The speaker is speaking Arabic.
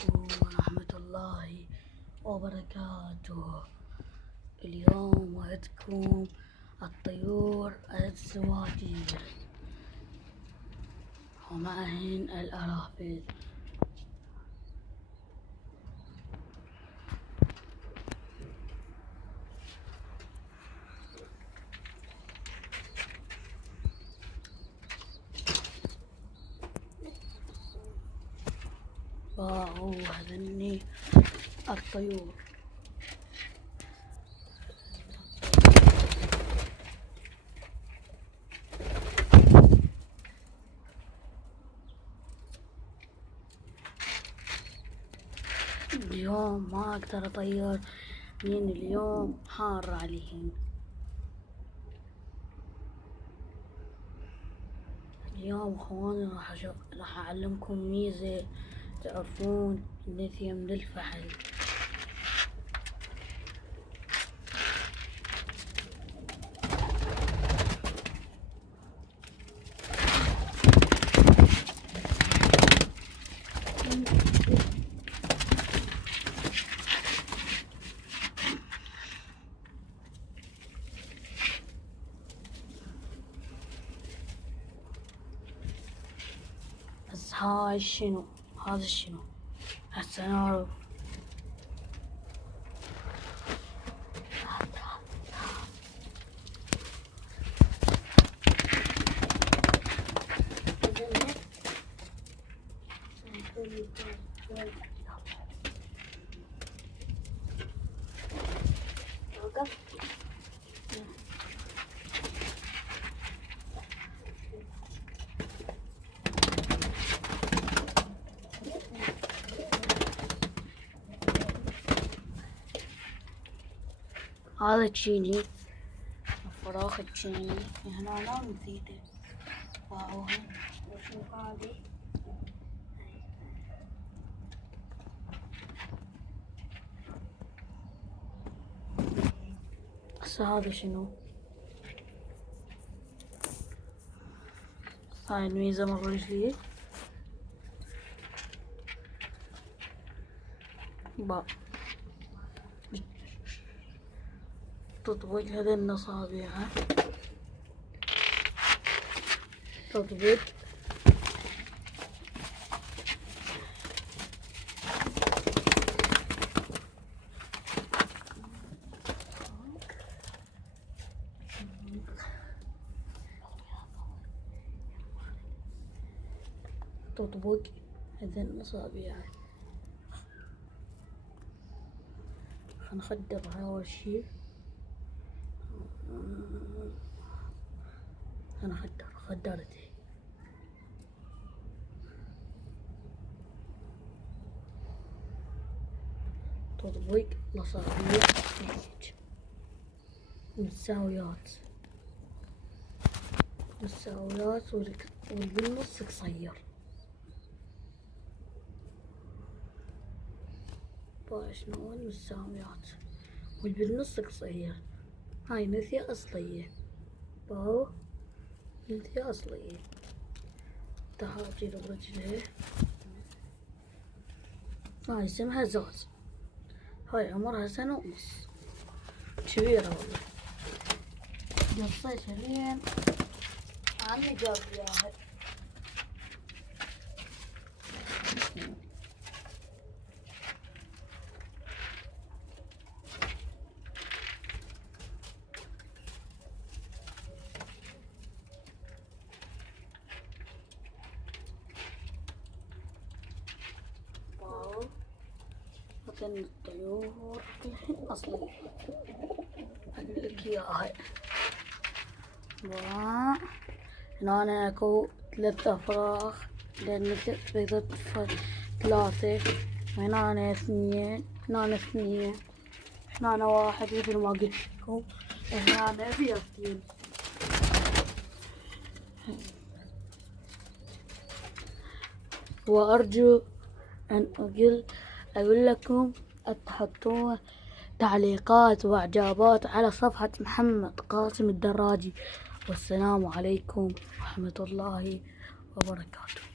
عليكم ورحمة الله وبركاته. اليوم وعدكم الطيور الزواجير ومعهن الأرافل. واو هذني الطيور. اليوم ما اقدر اطير لان اليوم حار عليهن. اليوم اخواني راح اعلمكم ميزة تعرفون النثية من الفحل. بس هاي شنو؟ هذا شنو؟ هسه نعرف. هذا تشيني الفراخ تشيني هنا لا مفيدة. باعوها وشوف هذه هسه هذا شنو؟ هاي الميزة من رجلي تطبق هذين أصابعها تطبق تطبق هذين أصابعها. هنخدرها أول شي. أنا خدرتي تطبق الأصابع متساويات واللي بالنص قصير. شنو المتساويات واللي بالنص قصير. هاي نثية أصلية. باو نثية أصلية. تحاجي برجليه. هاي اسمها زوز. هاي عمرها سنة ونص. كبيرة والله. قصيتها لين عمي جاب ليها. وطن الطيور الحين أصلية. أقولك إياها. هنا اكو 3 أفراخ لأن بيضت 3. هنا 2 هنا 2 هنا 1 مثل ما قلت لكم. هنا فيها 2. وأرجو أن أقول لكم تحطون تعليقات وإعجابات على صفحة محمد قاسم الدراجي. والسلام عليكم ورحمة الله وبركاته.